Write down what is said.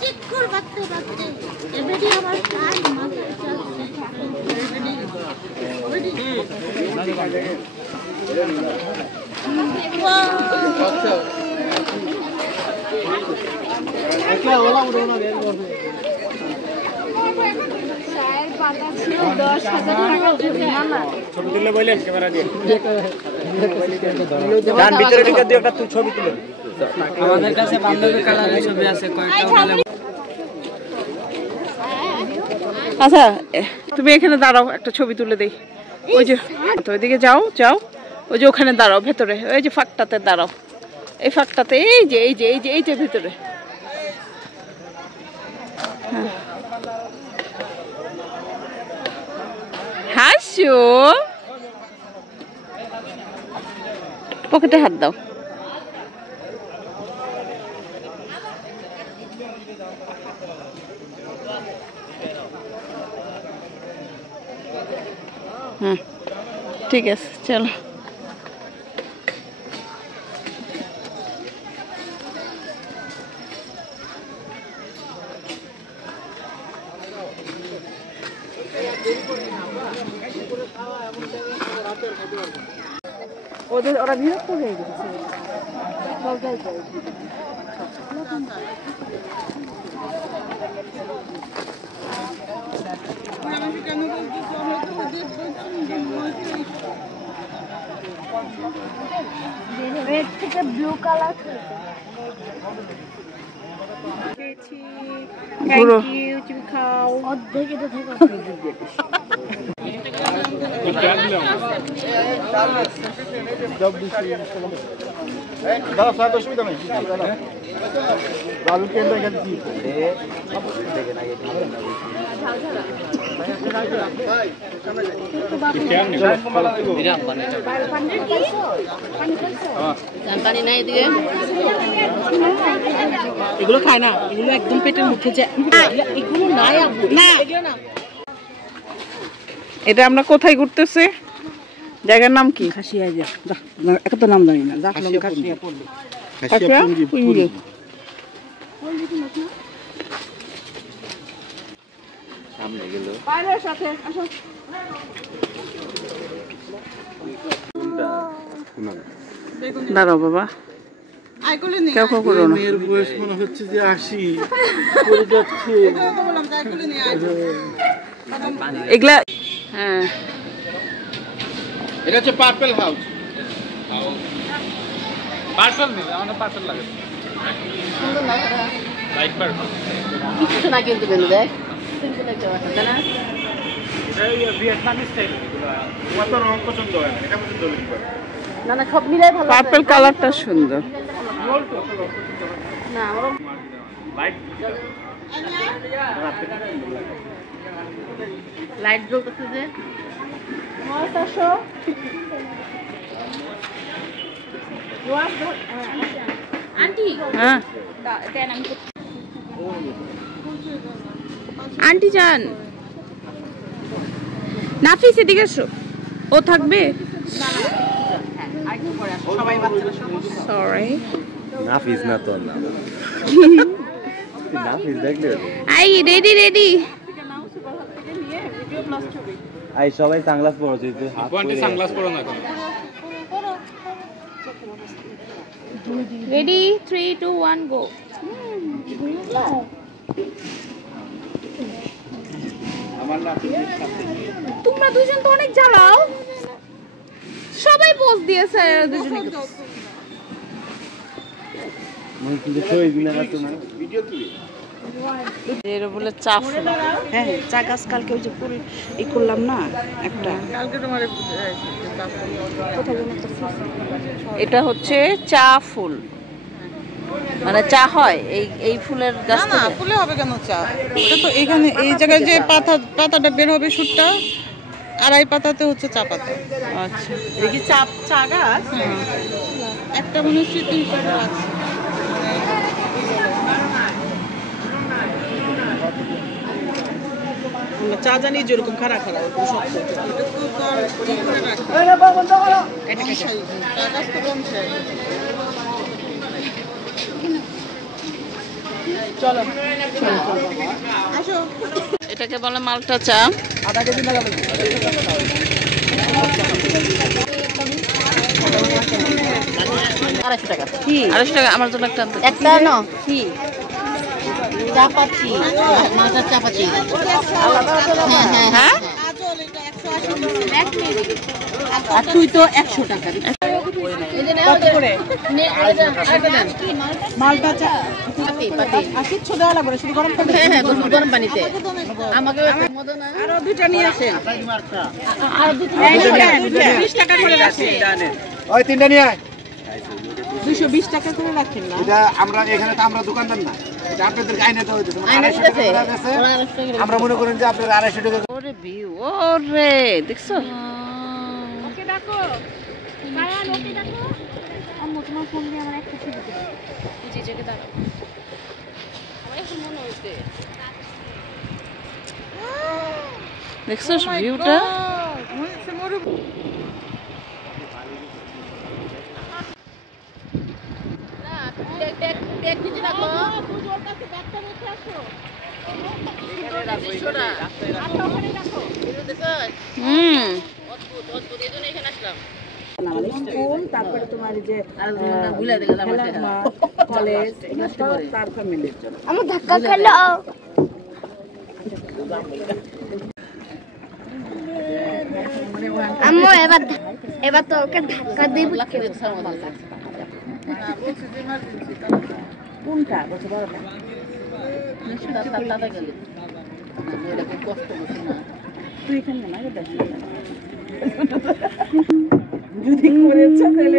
চিৎকার বাজতে বাজতে এবারে আমার কাজ মাথায় ছবি তুলে বললেন ক্যামেরা দিয়ে ডান ভিতরে ঢুকে দিও একটা তুই ছবি তুলে আমাদের কাছে বান্ধবী কালারের ছবি আছে কয়টা হলে আচ্ছা তুমি এখানে দাঁড়াও একটা ছবি তুলে দেই ওই যে তো ওইদিকে যাও যাও ওই যে ওখানে দাঁড়াও ভেতরে ওই যে ফাঁকটাতে দাঁড়াও এই ফাঁকটাতে এই যে এই যে এই যে এই যে ভিতরে হাসো পকেটে হাত দাও হ্যাঁ ঠিক আছে চলো ওদের ওরা বিরক্ত হয়ে গেছে রেড থেকে ব্লু কালার পুরো তুমি খাও অর্ধেক এটা থেকে দাদা স্যার অসুবিধা নেই লালু কেন্দ্র এখানে কি এগুলো খায় না এগুলো একদম পেটের মুখে যায় এগুলো নাই না এটা আমরা কোথায় ঘুরতেছি জায়গার নাম কি খাসিয়া একটা তো নাম জানি না খাসিয়া পড়লি সামনে গেল সাথে আসো দাঁড়াও বাবা কেউ কেউ করো না মেয়ের বয়স মনে হচ্ছে যে 80 করে যাচ্ছে এগুলা হ্যাঁ এটা হচ্ছে পার্পল হাউস পার্পল নেই আমাদের পার্পল লাগে লাইট পার্পল কিছু না কিন্তু বেলু দেখ ভিয়েতনামি স্টাইল কত রং পছন্দ হয় না এটা পছন্দ হলে না না সব মিলাই ভালো পার্পল কালারটা সুন্দর না আমরা লাইট লাইট জ্বলতেছে যে মাছ আসো আন্টি হ্যাঁ দেন আমি আন্টি যান নাফিস এদিকে এসো ও থাকবে সরি নাফিস না তো না নাফিস দেখলে আই রেডি রেডি আই সবাই সানগ্লাস পরছে তো হাত পরে সানগ্লাস পরো না এখন রেডি 3 2 1 গো আমার নাফিস তোমরা দুজন তো অনেক জ্বালাও সবাই পোজ দিয়েছে দুজনে মন কি ছবি বিনা তুমি ভিডিও তুলি এর বলে চা ফুল হ্যাঁ চা গাছ কালকে ওই যে পুরি ই করলাম না একটা কালকে তোমার এটা হচ্ছে চা ফুল মানে চা হয় এই এই ফুলের গাছ না না ফুলে হবে কেন চা এটা তো এখানে এই জায়গায় যে পাতাটা বের হবে শুটটা আড়াই পাতাতে হচ্ছে চা পাতা আচ্ছা দেখি চা চা গাছ একটা মনে স্মৃতি হিসেবে আছে চা জানি যেরকম খারাপ খারাপ ওরকম শক্ত চলো আসো। এটাকে বলে মালটা চা। আধা কেজি লাগাবে। 250 টাকা। 250 টাকা আমার জন্য একটা আনতে। একটা না কি চাপাতি মাথার চাপাতি হ্যাঁ আর তুই তো 100 টাকা কত করে মালটা চা আর কিচ্ছু দেওয়া লাগবে না, শুধু গরম পানি। হ্যাঁ গরম পানিতে আমাকে আরো দুইটা নিয়ে আসেন। আর দুটো 20 টাকা করে রাখেন। ওই তিনটা নিয়ে আয়। 220 টাকা করে রাখেন না। এটা আমরা এখানে তো আমরা দোকানদার না, এটা আপনাদের আইনে তো হইতেছে 250 টাকা করে আছে। আমরা মনে করেন যে আপনাদের 250 টাকা। ওরে ভিউ, ওরে দেখছো? ওকে ডাকো কায়ান, ওকে ডাকো। আম্মু তোমার ফোন দিয়ে আমার একটা ছবি দিও। জি জেগে দাঁড়াও। আমার এখন মনে হইছে দেখছো ভিউটা? তারপরে তোমার যে কলেজ তার ফ্যামিলির জন্য আমার ধাক্কা খেলো। আম্মু এবার তো ওকে ধাক্কা দেব। কোনটা বলছে বড়টা তুই এখানে না যদি করেছ তাহলে